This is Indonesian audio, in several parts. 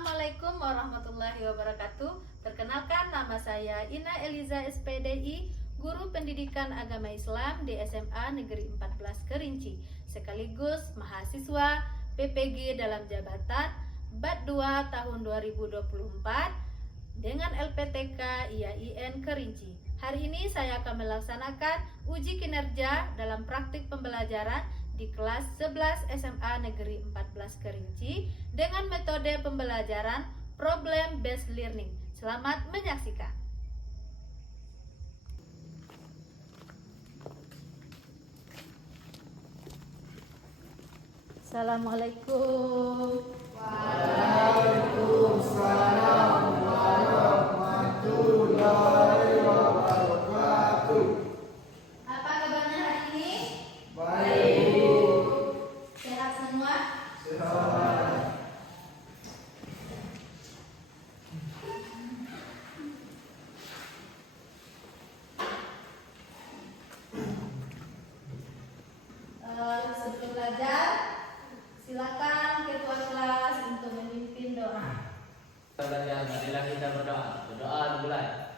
Assalamualaikum warahmatullahi wabarakatuh. Perkenalkan, nama saya Ina Eliza SPDI, Guru Pendidikan Agama Islam di SMA Negeri 14 Kerinci, sekaligus mahasiswa PPG dalam jabatan BAT 2 tahun 2024 dengan LPTK IAIN Kerinci. Hari ini saya akan melaksanakan uji kinerja dalam praktik pembelajaran di kelas 11 SMA Negeri 14 Kerinci dengan metode pembelajaran Problem Based Learning. Selamat menyaksikan. Assalamualaikum. Waalaikumsalam warahmatullahi wabarakatuh. Apa kabarnya hari ini? Baik. Sehat semua? Sehat. Sebelum belajar, silakan ketua kelas untuk memimpin doa. Belajar, marilah kita berdoa. Berdoa dimulai.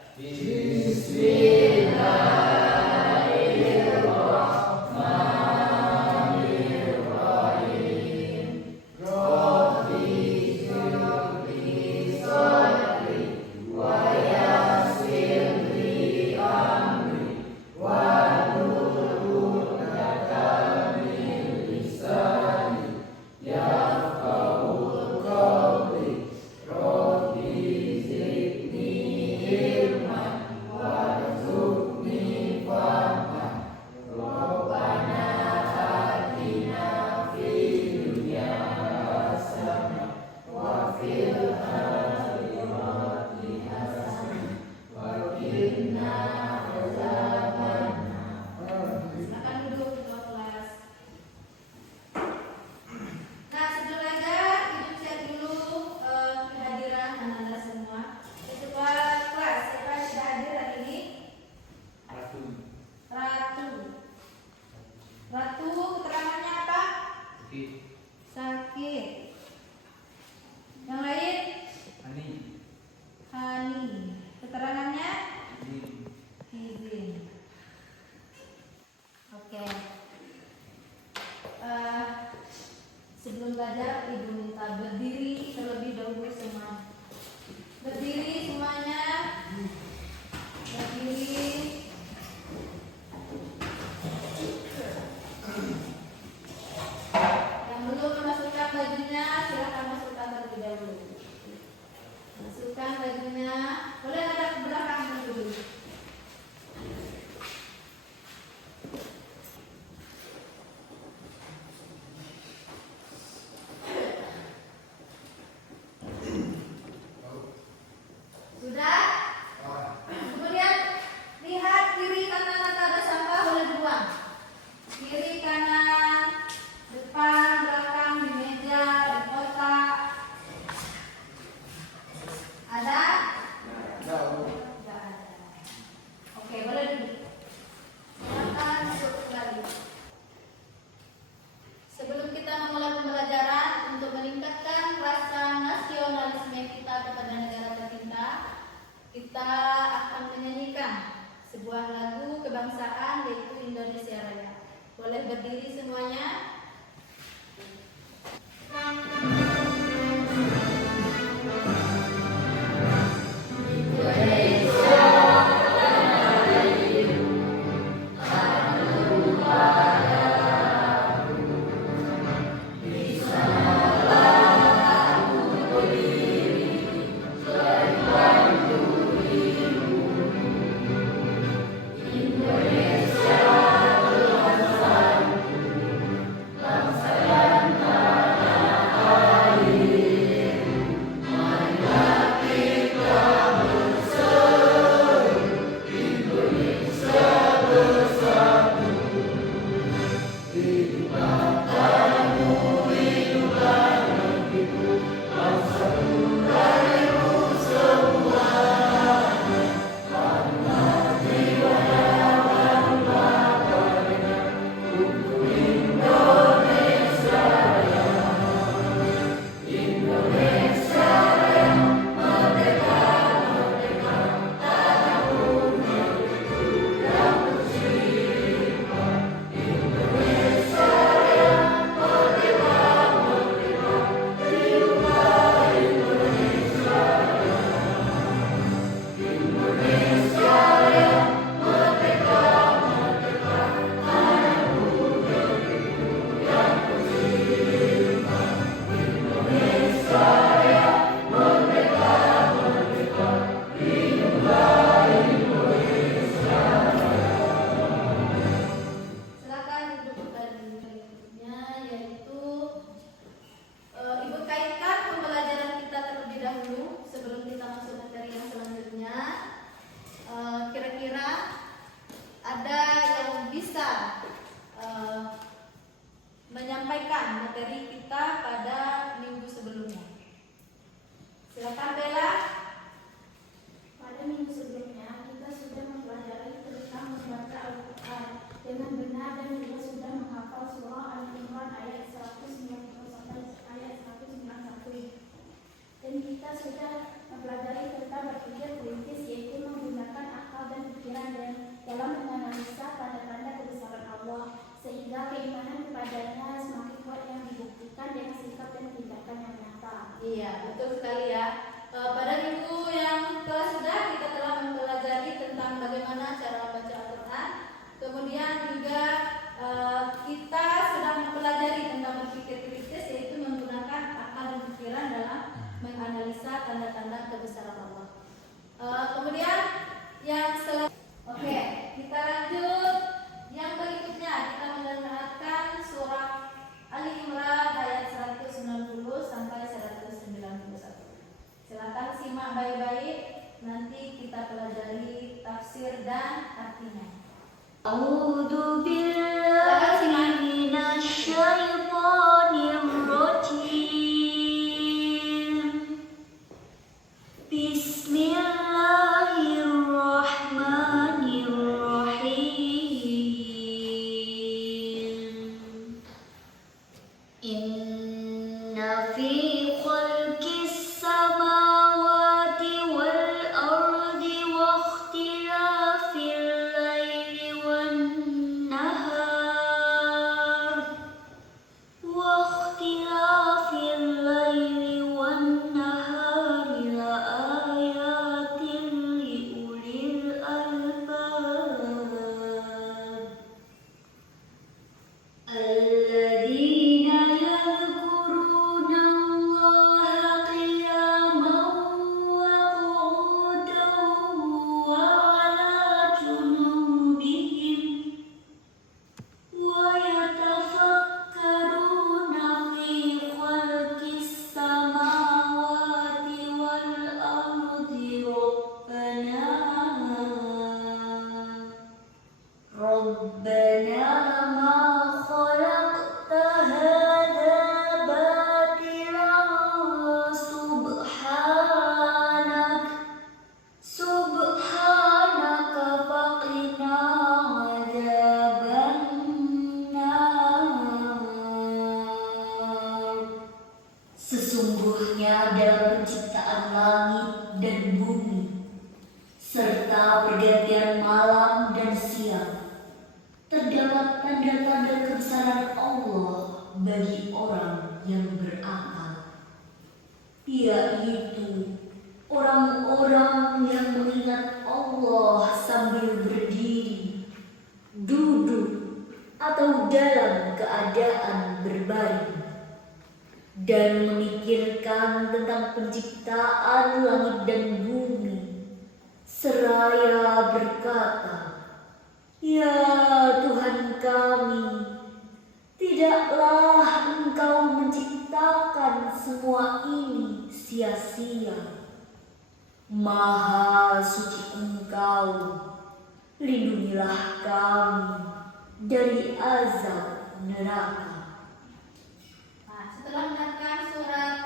Silakan duduk ketua kelas. Nah, sebelum belajar, ibu cek dulu kehadiran anak-anak semua. Ketua kelas, siapa yang sudah hadir hari ini? Ratu. Ratu, keterangannya apa? Sakit. Yang lain? Hani. Keterangannya? Izin. Oke. Sebelum belajar, ibu minta berdiri terlebih dahulu semua. Berdiri semuanya. Berdiri. Yang belum memasukkan bajunya, silakan masukkan terlebih dahulu. Masukkan bajunya. Boleh ada ke belakang dulu. Sudah? Kemudian lihat kiri kanan ada sampah boleh dibuang. Kiri kanan, depan, belakang, di meja, di kotak. Ada? Tidak ada. Oke, boleh duduk. Silakan masuk kembali. Sebelum kita memulai pembelajaran untuk meningkatkan rasa nasionalisme kita kepada negara tercinta, kita akan menyanyikan sebuah lagu kebangsaan yaitu Indonesia Raya. Boleh berdiri semuanya? materi kita pada minggu sebelumnya. Silakan Bella. Pada minggu sebelumnya kita sudah mempelajari tentang membaca Al-Quran dengan benar dan juga sudah menghafal surah Al-Imran ayat 190 sampai ayat 191. Dan kita sudah mempelajari tentang berpikir kritis, yaitu menggunakan akal dan pikiran dan dalam menganalisa tanda-tanda kebesaran Allah, sehingga keimanan kepadanya semakin kuat yang dibuktikan dengan sikap dan tindakan yang nyata. Iya, betul sekali ya. Pada minggu yang telah sudah kita telah mempelajari tentang bagaimana cara membaca Al-Quran. Kemudian juga kita sudah mempelajari tentang berpikir kritis, yaitu menggunakan akal dan pikiran dalam menganalisa tanda-tanda kebesaran Allah. Kemudian yang oke, kita lanjut. Yang berikutnya kita mendengarkan surah Ali Imran ayat 190 sampai 191. Silakan simak baik-baik, nanti kita pelajari tafsir dan artinya. A'udzu billahi minasy syaithanir rajim. Bismillahirrahmanirrahim. Inna fi khalqis samawati wal ardi wa ikhtilafil laili wan nahar la ayatin li ulil albab alladzina yadhkuruna Allaha qiyaman wa qu'udan wa 'ala junubihim wa yatafakkaruna fi khalqis samawati wal ardi Rabbana ma khalaqta hadza batilan subhanaka faqina adzabannar. Sesungguhnya dalam penciptaan langit dan bumi serta pergantian malam dan siang terdapat tanda-tanda kebesaran Allah bagi orang yang berakal, yaitu orang-orang yang mengingat Allah sambil berdiri, duduk, atau dalam keadaan berbaring, dan memikirkan tentang penciptaan langit dan bumi, seraya berkata, "Ya Tuhan kami, tidaklah Engkau menciptakan semua ini sia-sia. Maha suci Engkau, lindungilah kami dari azab neraka." Nah, setelah mendengarkan surat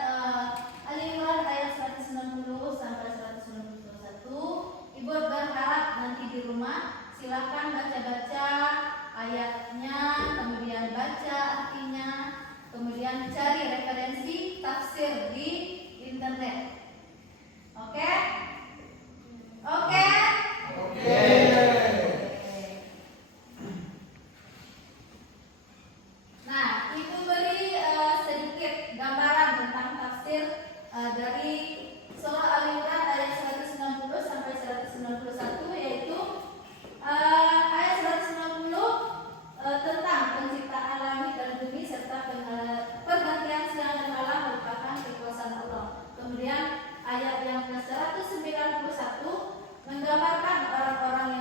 Ali Imran ayat 190 sampai 191, Ibu berharap nanti di rumah silakan baca-baca ayatnya, kemudian baca artinya, kemudian cari referensi tafsir di internet. Oke? Oke? Oke. Nah, Ibu beri sedikit gambaran tentang tafsir dari surah Al-Imran ayat 190 sampai 191, yaitu ayat 190 tentang penciptaan langit dan bumi serta pergantian siang dan malam merupakan kekuasaan Allah. Kemudian ayat yang ke-191 menggambarkan orang-orang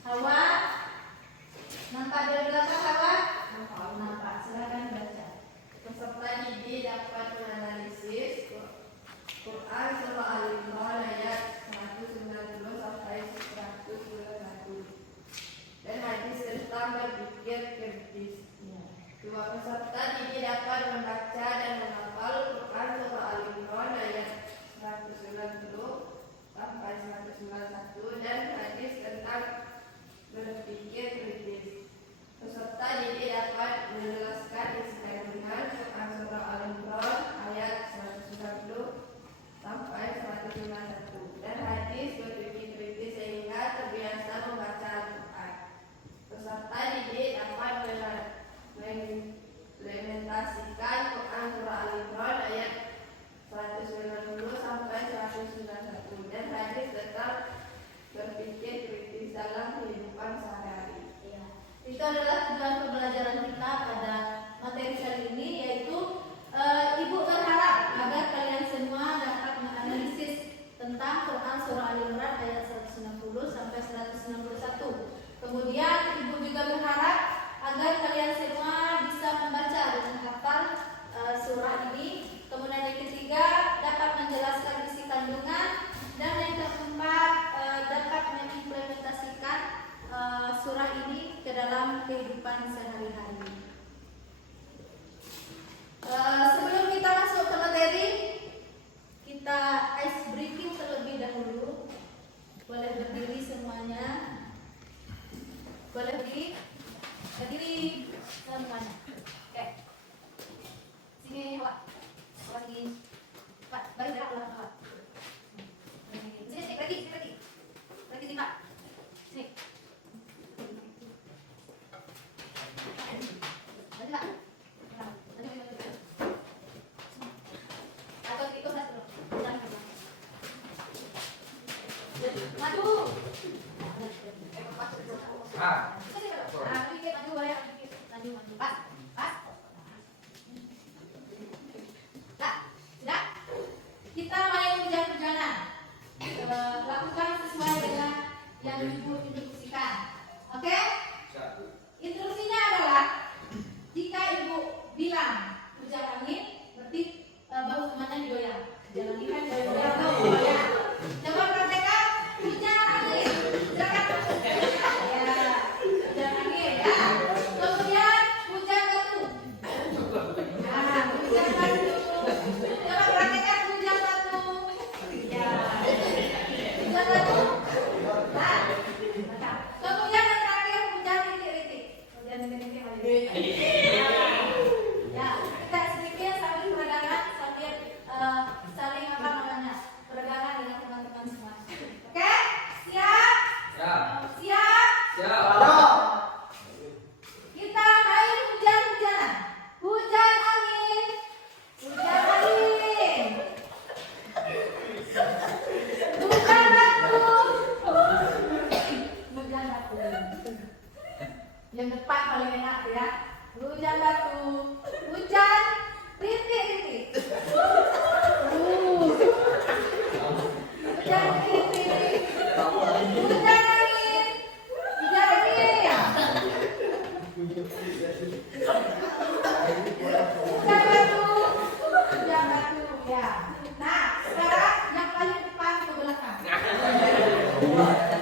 Hawa, nampak dari belakang Hawa? Nampak. Silakan baca. Peserta didik dapat menganalisis Quran surah Al-Imran ayat 190 sampai 191 dan hadis tentang berpikir kritis. Dua peserta didik dapat membaca dan menghafal Quran surah Al-Imran ayat 190 sampai 191 dan hadis tentang berpikir kritis. Peserta didik dapat menjelaskan isi kandungan Quran surah Al-Imran ayat 190 sampai 191 dan hadis berpikir kritis sehingga terbiasa membaca Al-Quran. Peserta didik dapat mengimplementasikan Quran surah Al-Imran ayat 190 sampai 191 dan hadis tentang berpikir kritis dalam kehidupan sehari-hari. Itu adalah tujuan pembelajaran kita pada materi kali ini, yaitu Ibu berharap agar kalian semua dapat menganalisis tentang Quran surah Al-Imran ayat 160 sampai 161. Kemudian Ibu juga berharap agar kalian semua bisa membaca dan hafal surah ini. Kemudian yang ketiga, dapat menjelaskan isi kandungan, dan yang keempat, dapat mengimplementasikan surah ini ke dalam kehidupan sehari-hari. Sebelum kita masuk ke materi, kita ice breaking terlebih dahulu. Boleh berdiri semuanya. Boleh berdiri semuanya. Oke. Sini, Pak. Lagi. Pak, balik ke belakang, Pak. Sini, lagi. Lagi sini, Pak. Sini. Lagi, Pak. Atau itu satu. Maju. Maju boleh. Maju. Pas. Sudah. Kita main hujan-hujanan. Lakukan sesuai dengan yang Ibu instruksikan. Oke? Instruksinya adalah jika Ibu bilang hujan angin, berarti bahu temannya digoyang. Jangan kan goyang bahu goyang. Coba praktekkan hujan angin. Jangan. Ya. Hujan angin ya. Kemudian hujan batu. Nah, hujan batu. Coba praktekkan hujan batu. Ya. Hujan batu. Nah. Kemudian yang terakhir hujan rintik-rintik. Hujan rintik-rintik lagi. Ya, kita sedikit sambil peregangan, sambil saling peregangan dengan teman-teman semua. Oke? Siap? Siap? Kita main hujan-hujanan. Hujan angin. Hujan angin. Hujan batu. Hujan batu. Yang depan paling enak ya. Hujan batu. Hujan rintik-rintik. Hujan rintik. Hujan angin. Hujan angin. Hujan batu. Hujan batu ya. Nah, sekarang yang paling depan ke belakang. Terima kasih.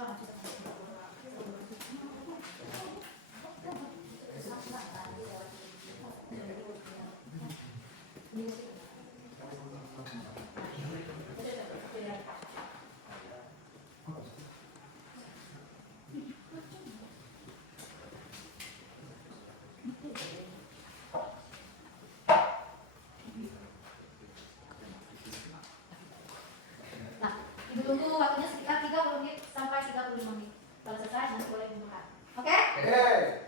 Nah, ibu tunggu waktunya sekitar 30 menit sampai 35 menit. Kalau selesai nanti boleh dimakan. Oke? Oke.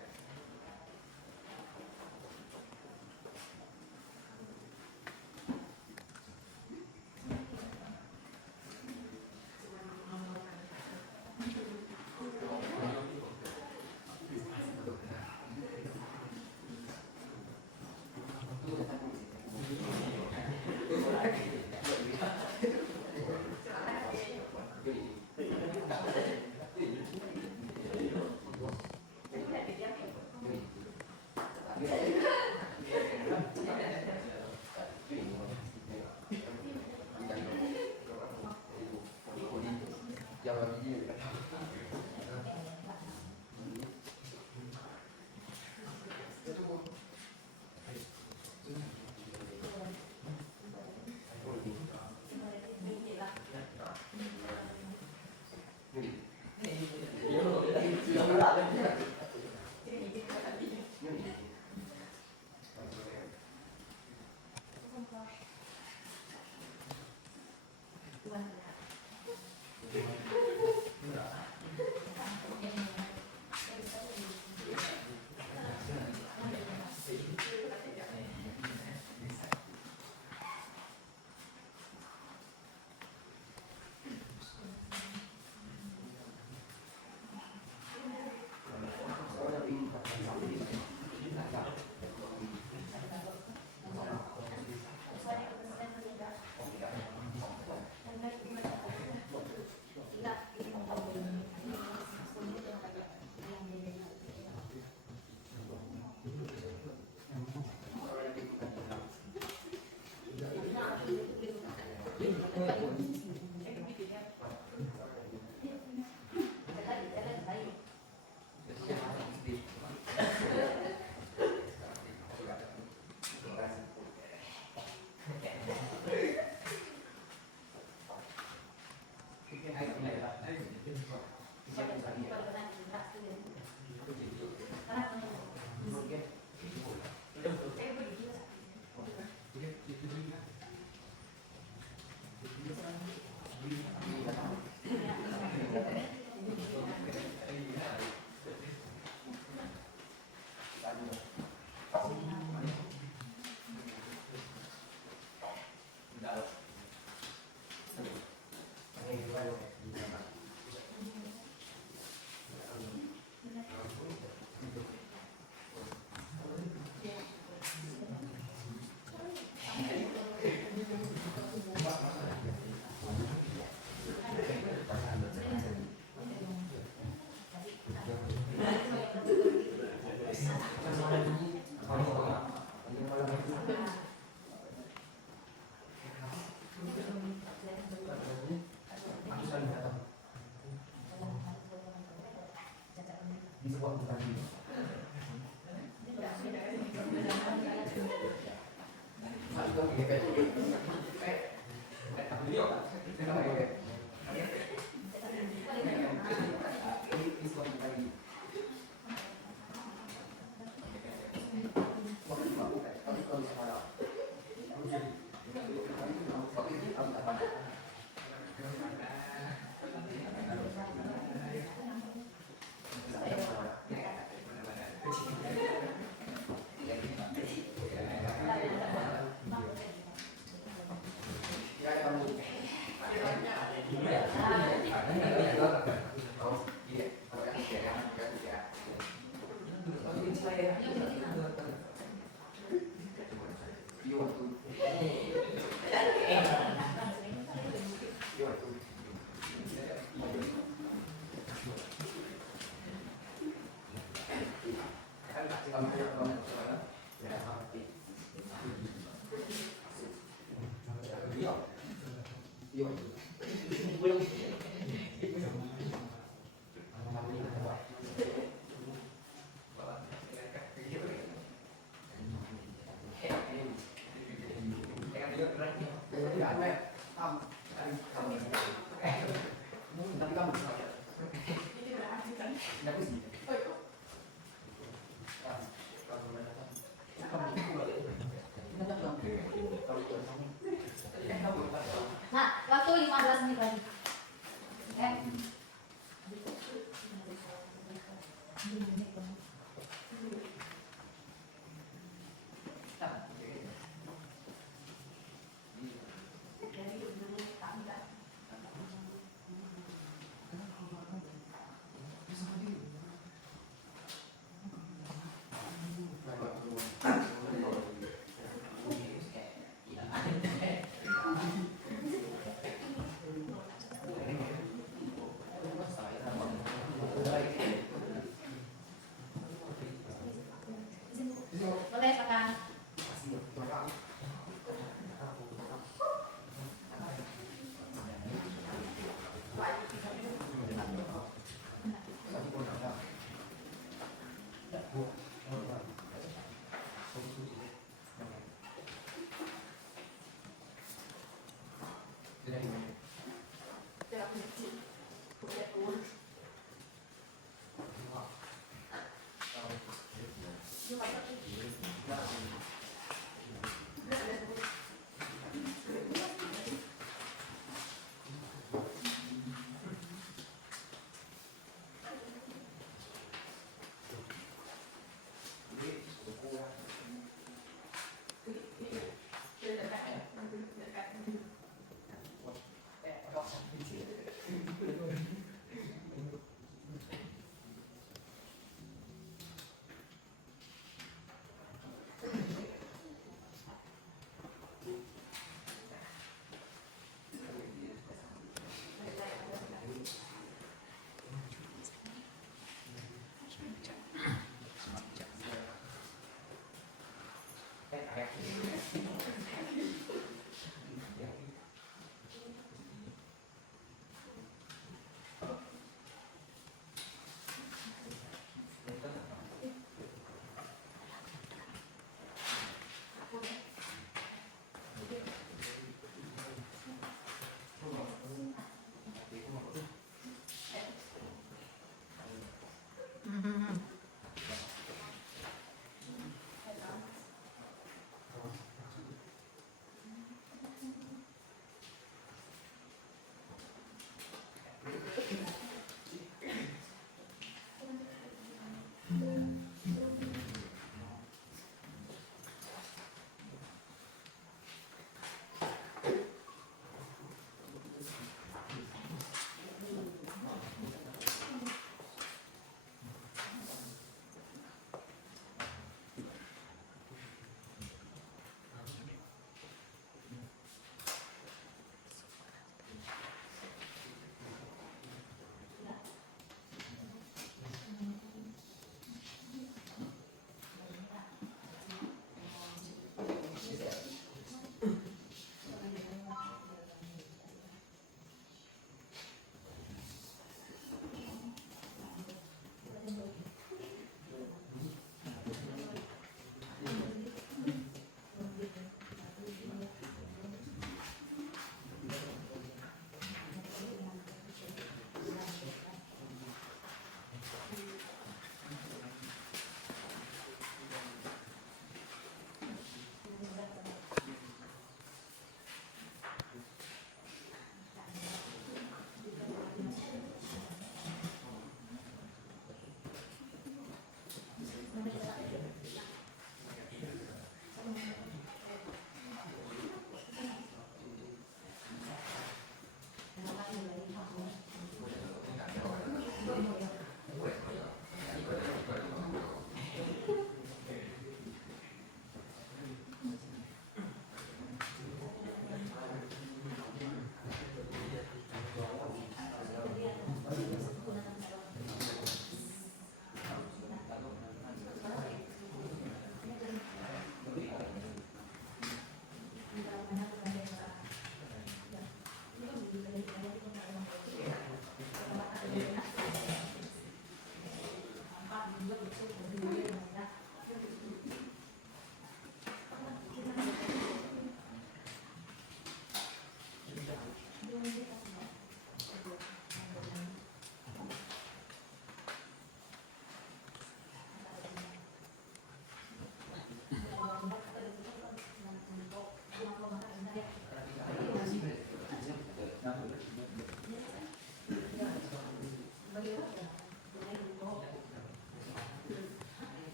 Nah, waktu 15 menit lagi.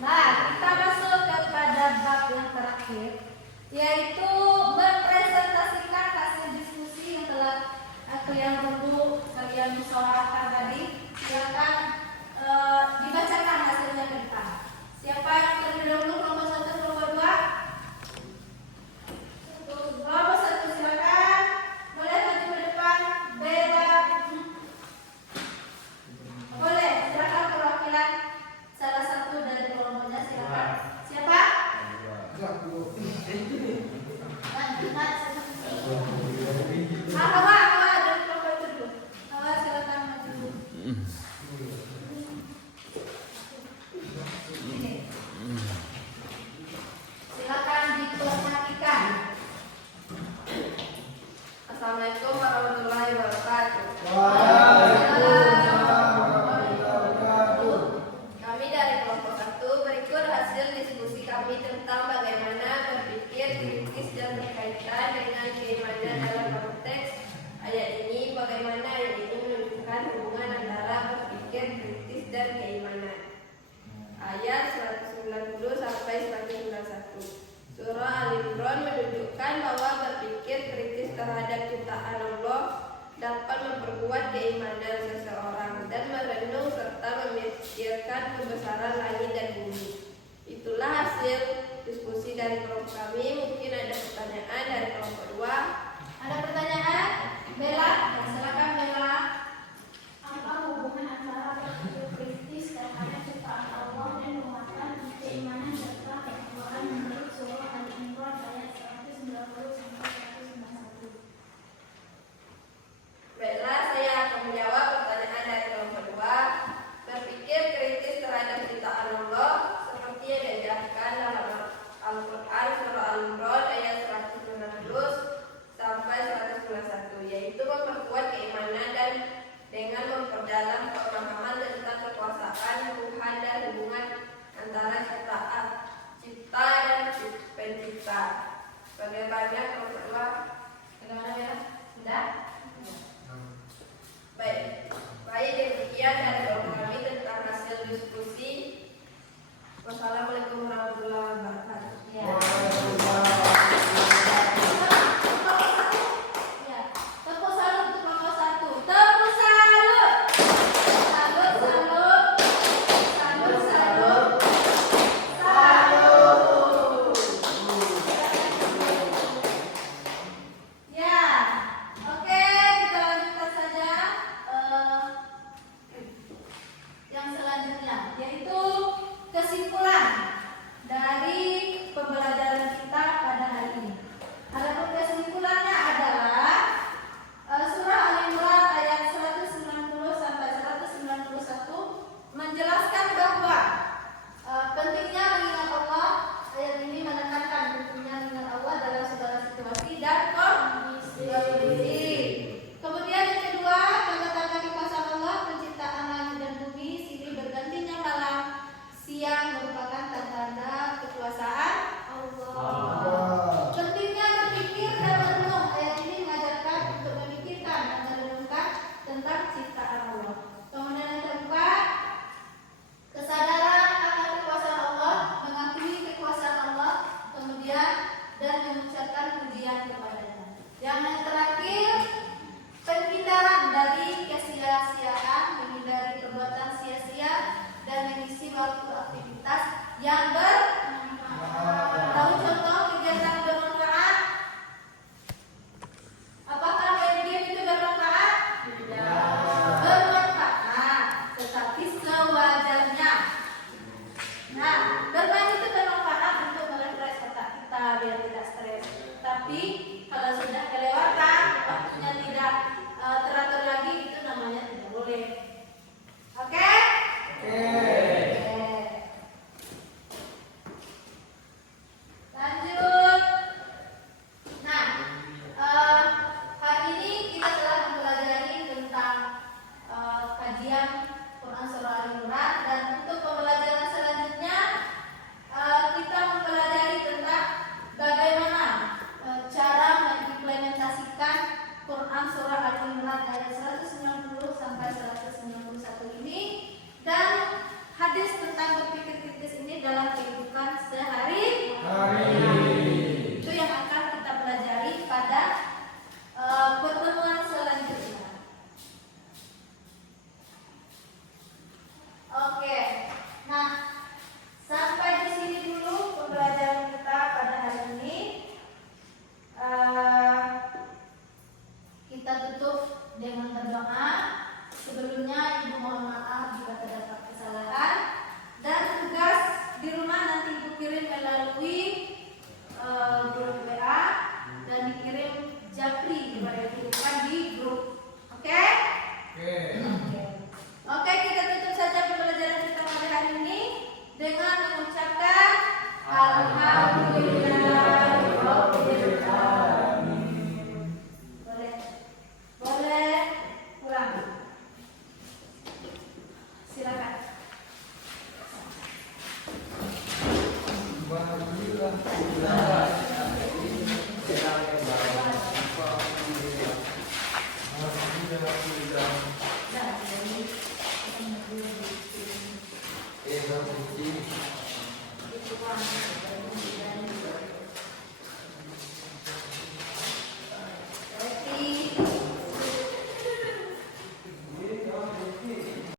Nah, kita masuk kepada bab yang terakhir, yaitu mempresentasikan hasil diskusi yang telah kalian perlu kalian musyawarahkan tadi. Silakan dibacakan hasilnya ke depan. Siapa yang terlebih dahulu, kelompok 1, kelompok 2? Kelompok 1 silakan. Boleh maju ke depan. Beda. Boleh, silakan perwakilan salah satu dari kelompoknya, silakan. Siapa? Hawa dari kelompok itu dulu. Hawa silakan maju. Silakan diperhatikan. Assalamualaikum warahmatullahi wabarakatuh. Kami dari kelompok 1 berikut hasil diskusi kami tentang bagaimana berpikir kritis dan berkaitan dengan keimanan dalam konteks ayat ini. Bagaimana ayat ini menunjukkan hubungan antara berpikir kritis dan keimanan. Ayat 190 sampai 191. Surah Al-Imran menunjukkan bahwa berpikir kritis terhadap ciptaan Allah dapat memperkuat keimanan seseorang dan merenung serta memikirkan kebesaran langit dan bumi. Itulah hasil diskusi dari kelompok kami. Mungkin ada pertanyaan dari kelompok 2. Ada pertanyaan? Bella, silakan Bella. Apa hubungan antara berpikir kritis terhadap ciptaan Allah dan menguatkan keimanan serta kekuatan menurut surah Al-Imran ayat 190 sampai 191? Baiklah, saya akan menjawab pertanyaan dari kelompok 2. Berpikir kritis terhadap ciptaan Allah seperti yang diajarkan dalam Al-Quran surah Al-Imran ayat 190 sampai 191, yaitu memperkuat keimanan dan dengan memperdalam pemahaman tentang kekuasaan Tuhan dan hubungan antara cipta dan pencipta. Bagaimana kelompok 2? Bagaimana Bella? Sudah? Baik demikian dari kelompok kami tentang hasil diskusi. Wassalamualaikum warahmatullahi wabarakatuh. Ya. Ya. Tepuk salut untuk kelompok 1. Tepuk salut. Salut, salut. Salut, salut. Salut. Ya. Oke, kita lanjutkan saja yang selanjutnya, yaitu kesimpulan dari pembelajaran pengabdian kepadanya. Yang terakhir, penghindaran dari kesia-siaan, menghindari perbuatan sia-sia dan mengisi waktu aktivitas yang bermanfaat. Tahu contoh kegiatan bermanfaat? Apakah main game itu bermanfaat? Bermanfaat, tetapi sewajarnya. Nah, bermain itu bermanfaat untuk merefresh otak kita biar tidak stres. Tapi kalau